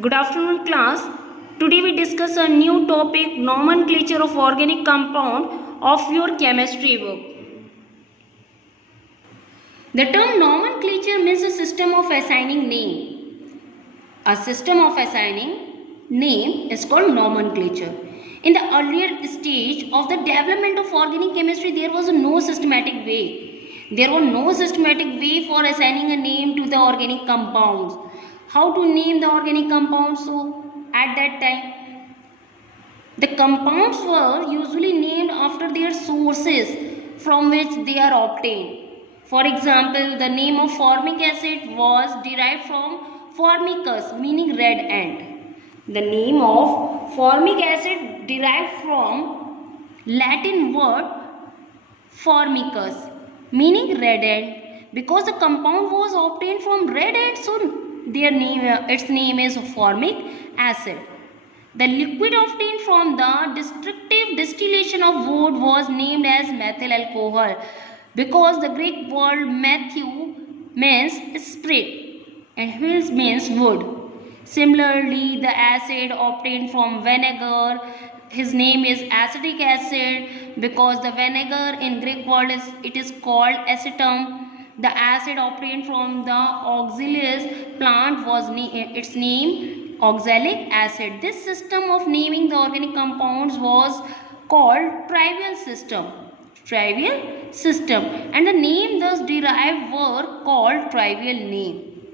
Good afternoon class. Today we discuss a new topic, nomenclature of organic compound of your chemistry book. The term nomenclature means a system of assigning name. A system of assigning name is called nomenclature. In the earlier stage of the development of organic chemistry, there was no systematic way. There was no systematic way for assigning a name to the organic compounds. How to name the organic compounds? So, at that time, the compounds were usually named after their sources from which they are obtained. For example, the name of formic acid was derived from formicus, meaning red ant. The name of formic acid derived from Latin word formicus, meaning red ant. Because the compound was obtained from red ant, so its name is formic acid. The liquid obtained from the destructive distillation of wood was named as methyl alcohol because the Greek word methyl means spirit and which means wood. Similarly, the acid obtained from vinegar, his name is acetic acid because the vinegar in Greek word is called acetum. The acid obtained from the oxalis plant was its name oxalic acid. This system of naming the organic compounds was called trivial system. Trivial system, and the name thus derived were called trivial name.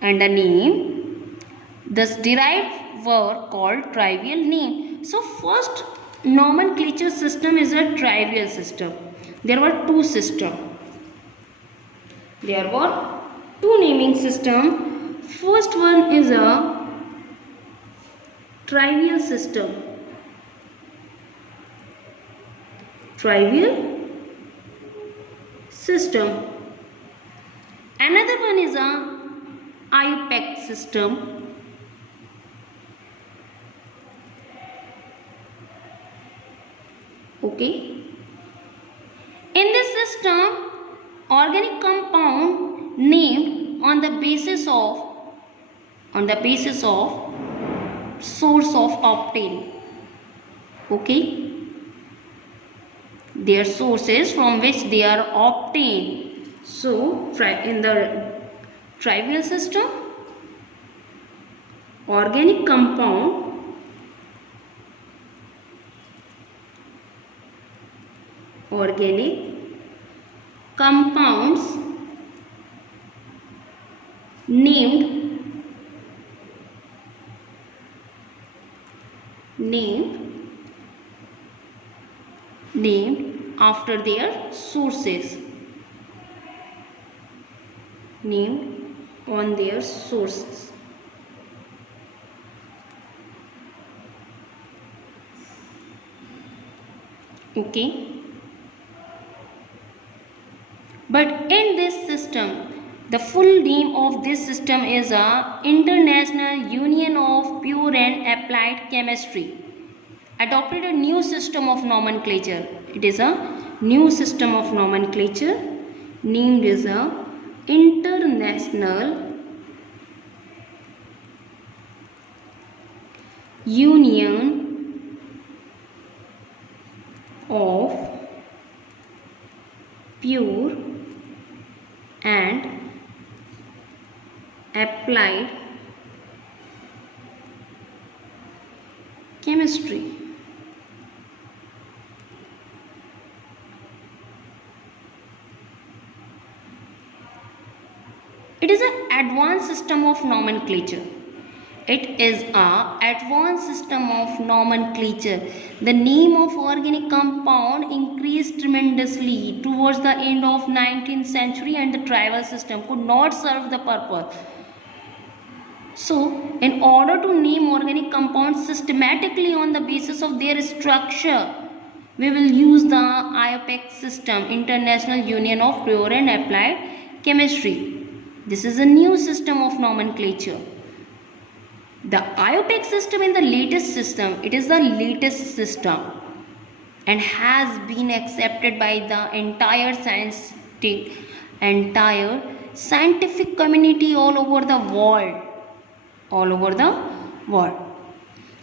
And the name thus derived were called trivial name. So first nomenclature system is a trivial system. There were two systems. There were two naming system. First one is a trivial system. Trivial system. Another one is a IUPAC system. Okay. In this system, organic compound named on the basis of source of obtained. Okay, their sources from which they are obtained. So in the trivial system, organic compounds named after their sources, named on their sources. Okay. But in this system, the full name of this system is a International Union of Pure and Applied Chemistry. Adopted a new system of nomenclature. It is a new system of nomenclature named as a International Union of Pure and Applied Chemistry. It is an advanced system of nomenclature. It is an advanced system of nomenclature. The name of organic compound increased tremendously towards the end of 19th century and the trivial system could not serve the purpose. So, in order to name organic compounds systematically on the basis of their structure, we will use the IUPAC system, International Union of Pure and Applied Chemistry. This is a new system of nomenclature. The IUPAC system is the latest system. It is the latest system and has been accepted by the entire scientific community all over the world. all over the world.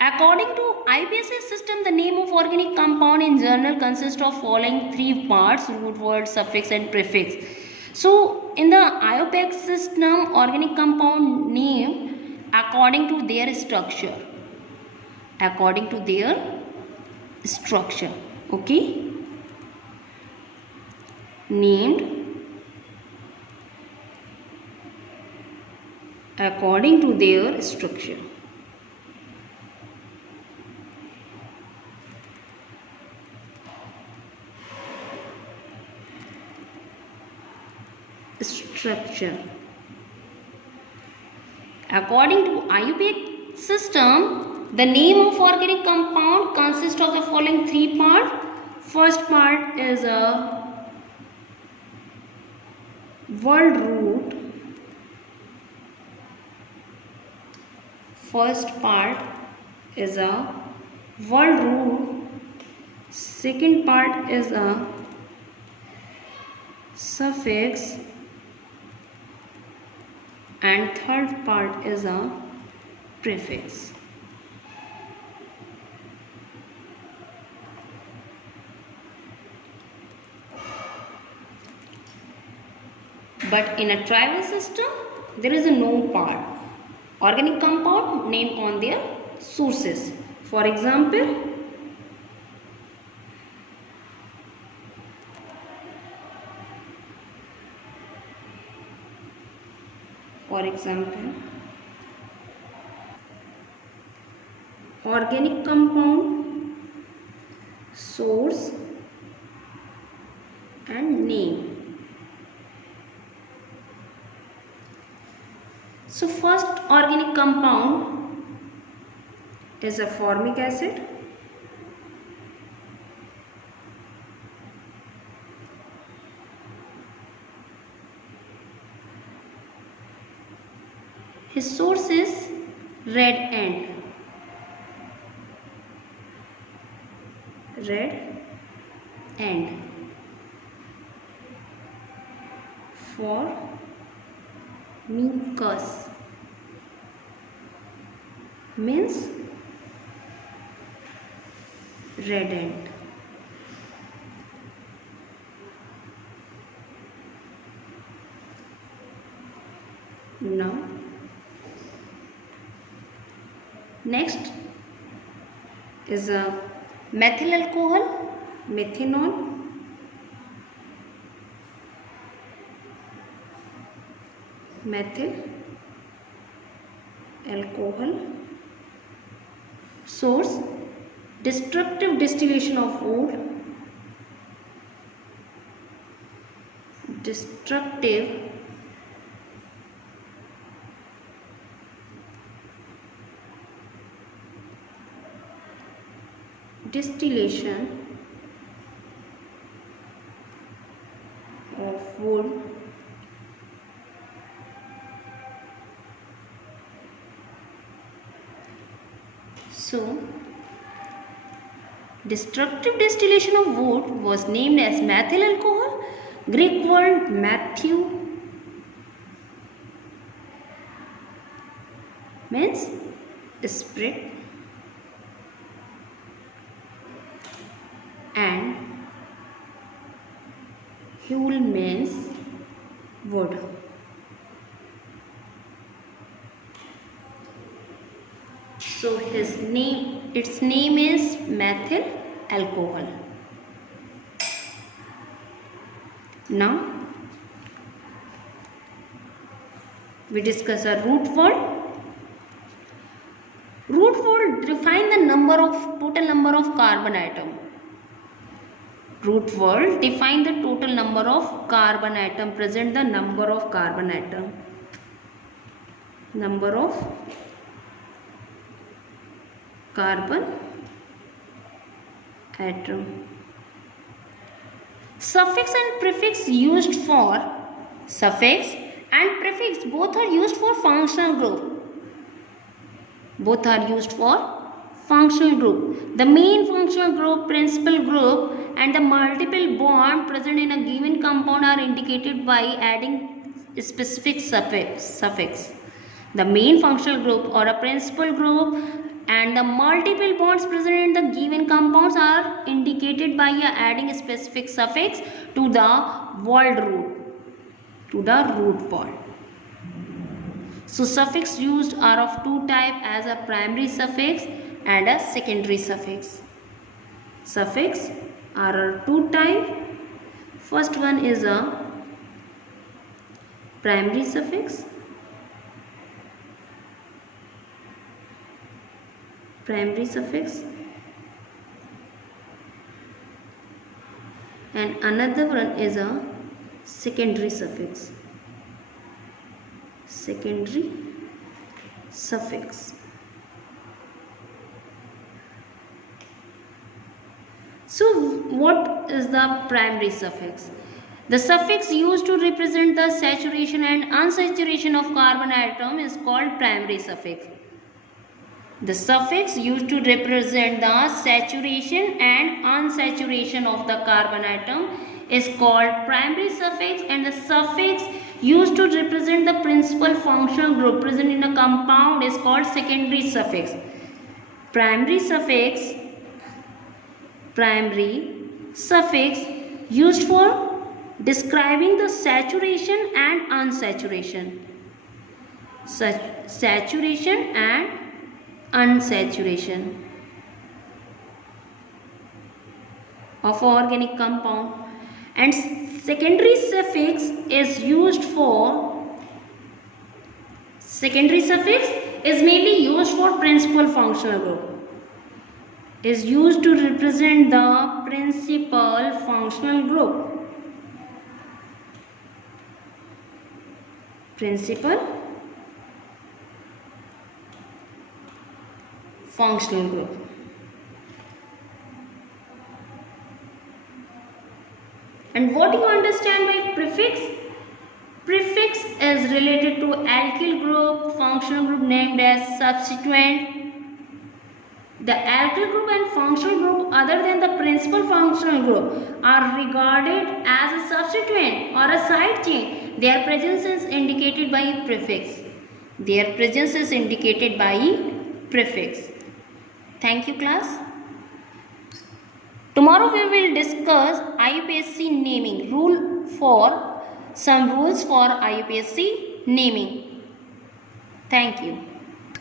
According to IUPAC system, the name of organic compound in general consists of following three parts: root word, suffix and prefix. So in the IUPAC system, organic compound name according to their structure. According to their structure. Okay. Named according to their structure. According to IUPAC system, the name of organic compound consists of the following three parts. First part is a word root. First part is a word root. Second part is a suffix. And third part is a prefix. But in a tribal system, there is no part. Organic compound named on their sources. For example, organic compound, source and name. So first organic compound is a formic acid. His source is red ant. For mucus means red ant. Now next is a methyl alcohol, methanol. Methyl alcohol. Source destructive distillation of wood. Destructive distillation of wood. So, destructive distillation of wood was named as methyl alcohol. Greek word Matthew means spirit and Huel means wood. So its name is methyl alcohol. Now we discuss a root word. Root word define the total number of carbon atom. Root word define the total number of carbon atom. Present the number of carbon atom. Number of carbon atom. Suffix and prefix used for suffix and prefix both are used for functional group. Both are used for functional group. The main functional group, principal group and the multiple bond present in a given compound are indicated by adding a specific suffix. The main functional group or a principal group and the multiple bonds present in the given compounds are indicated by adding a specific suffix to the word root, to the root word. So suffix used are of two types, as a primary suffix and a secondary suffix. Suffix are two types. First one is a primary suffix. Primary suffix, and another one is a secondary suffix. Secondary suffix. So what is the primary suffix? The suffix used to represent the saturation and unsaturation of carbon atom is called primary suffix. The suffix used to represent the saturation and unsaturation of the carbon atom is called primary suffix, and the suffix used to represent the principal functional group present in a compound is called secondary suffix. Primary suffix used for describing the saturation and unsaturation. Saturation and unsaturation of organic compound, and secondary suffix is used for, secondary suffix is mainly used for principal functional group, is used to represent the principal functional group. Principal functional group. And what do you understand by prefix? Prefix is related to alkyl group, functional group named as substituent. The alkyl group and functional group other than the principal functional group are regarded as a substituent or a side chain. Their presence is indicated by prefix. Their presence is indicated by prefix. Thank you, class. Tomorrow we will discuss IUPAC naming some rules for IUPAC naming. Thank you.